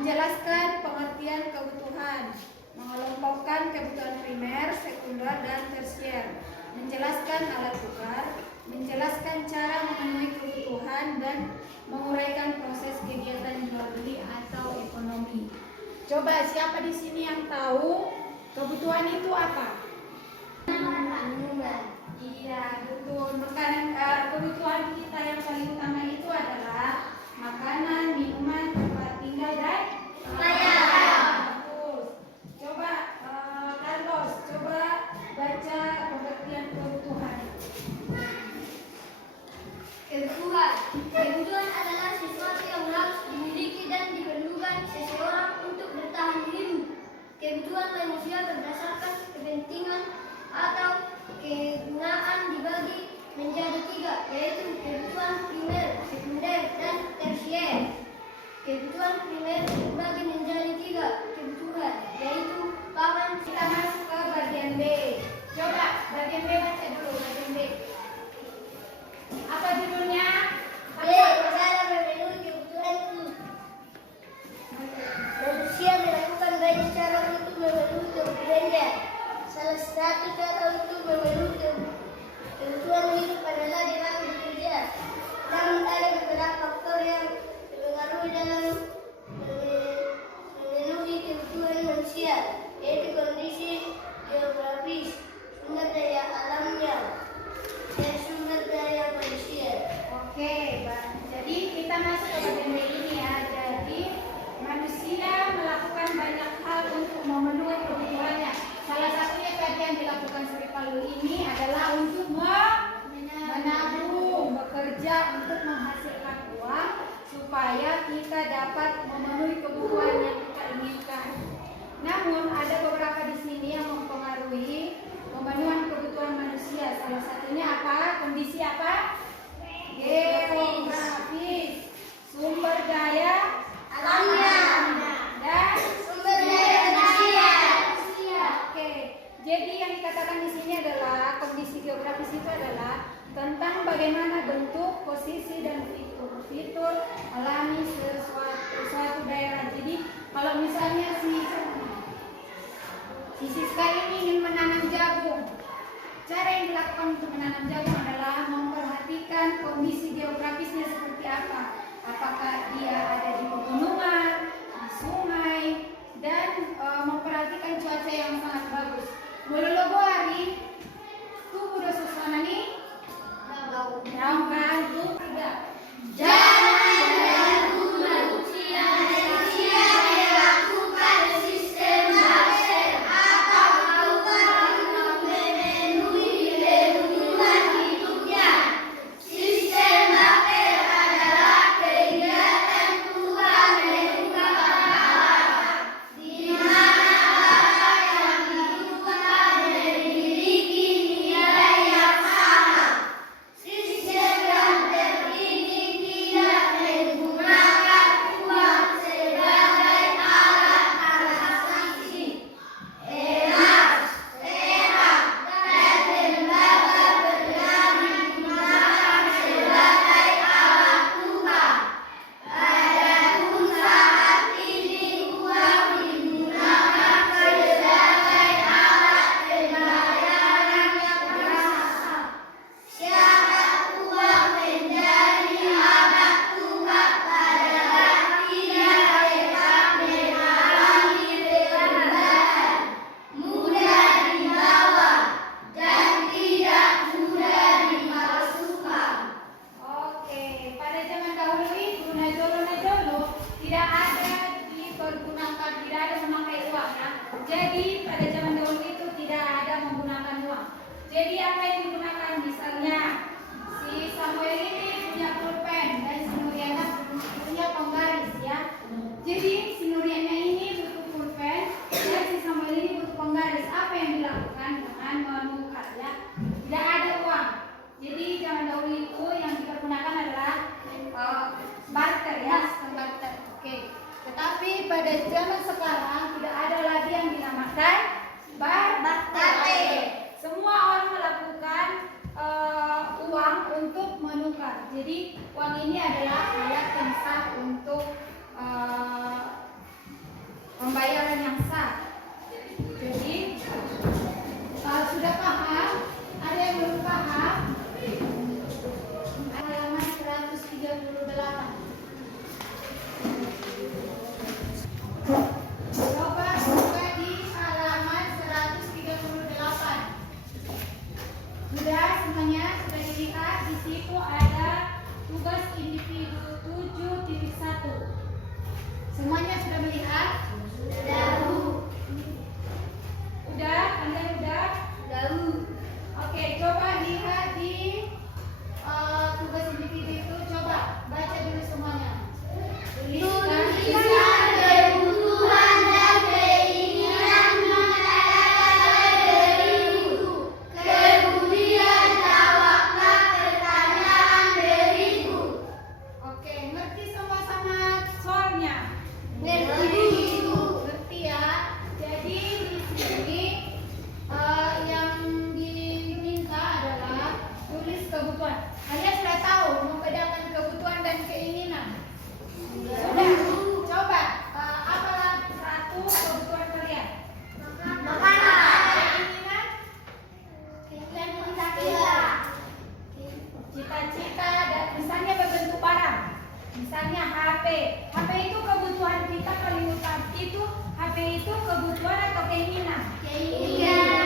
menjelaskan pengertian kebutuhan, mengelompokkan kebutuhan primer, sekunder, dan tersier, menjelaskan alat tukar, menjelaskan cara memenuhi kebutuhan, dan menguraikan proses kegiatan jual beli atau ekonomi. Coba siapa di sini yang tahu kebutuhan itu apa? Iya, betul. Makanan kebutuhan kita yang paling utama itu adalah makanan, minuman, tempat tinggal, dan pakaian. Bagus. Coba Carlos, coba baca pengertian kebutuhan. Kebutuhan adalah sesuatu yang harus dimiliki dan diperlukan seseorang untuk bertahan hidup. Kebutuhan manusia berdasarkan kepentingan atau kegunaan dibagi menjadi 3, yaitu kebutuhan primer, sekunder, dan tersier. Kebutuhan primer dibagi menjadi 3 kebutuhan, yaitu pangan. Kita masuk ke bagian B. Coba bagian B baca dulu bagian B. Apa judulnya? Cara memenuhi kebutuhan itu. Manusia melakukan banyak cara untuk memenuhi kebutuhannya. Salah satu cara untuk memenuhi kebutuhan hidup adalah dengan bekerja. Namun ada beberapa faktor yang mempengaruhi dalam memenuhi kebutuhan manusia, yaitu kondisi geografis, sumber daya alamnya, dan sumber daya manusia. Oke, jadi kita masuk ke bagian B ini ya. Jadi manusia melakukan banyak hal untuk memenuhi kebutuhannya. Salah satunya tadi yang dilakukan Sri Palu ini adalah untuk menabung, bekerja untuk menghasilkan uang supaya kita dapat memenuhi kebutuhan yang kita inginkan. Namun ada beberapa di sini yang mempengaruhi pemenuhan kebutuhan manusia. Salah satunya apa? Kondisi apa? Geografis, sumber daya Alamnya, dan sumber daya manusia. Oke, jadi yang dikatakan di sini adalah kondisi geografis itu adalah tentang bagaimana bentuk, posisi, dan fitur alami suatu daerah. Jadi kalau misalnya si Siska ini ingin menanam jagung, cara yang dilakukan untuk menanam jagung adalah memperhatikan kondisi geografisnya seperti apa. Apakah dia ada di pegunungan, di sungai, dan memperhatikan cuaca yang sangat bagus. Mulai hari tuh udah suasana nih, daun kan tuh tidak. Jangan ragu manusia melakukan sistem baser atau melakukan memenuhi kebutuhan hidupnya. Sistem baser adalah kegiatan Tuhan membuka barang, di mana barang yang dibutuhkan memiliki nilai yang sama. Sistem baser ini tidak menggunakan uang sebagai alat transaksi. Emas, perak, dan tembaga pernah digunakan sebagai alat tukar. Adapun saat ini uang digunakan sebagai alat pembayaran yang bersah. Syarat uang menjadi alat tukar adalah tidak dapat mengalami perubahan, mudah dibawa, dan tidak mudah dipalsukan. Oke, pada zaman dahulu itu najolo tidak ada dipergunakan, tidak ada memakai uang ya. Jadi pada zaman dahulu itu tidak ada menggunakan uang. Jadi apa yang digunakan? Misalnya si Samuel ini punya pulpen dan si Nuriana punya penggaris ya. Jadi si Nuriana ini butuh pulpen dan si Samuel ini butuh penggaris. Apa yang dilakukan dengan menukar ya? Tidak ada uang. Jadi zaman dahulu itu yang dipergunakan adalah barter ya, sistem barter. Oke. Tetapi pada zaman sekarang tidak ada lagi yang dinamakan barter. Semua orang melakukan uang untuk menukar. Jadi uang ini adalah alat yang sah untuk Misalnya HP. HP itu kebutuhan kita paling utama. HP itu kebutuhan atau keinginan? Keinginan.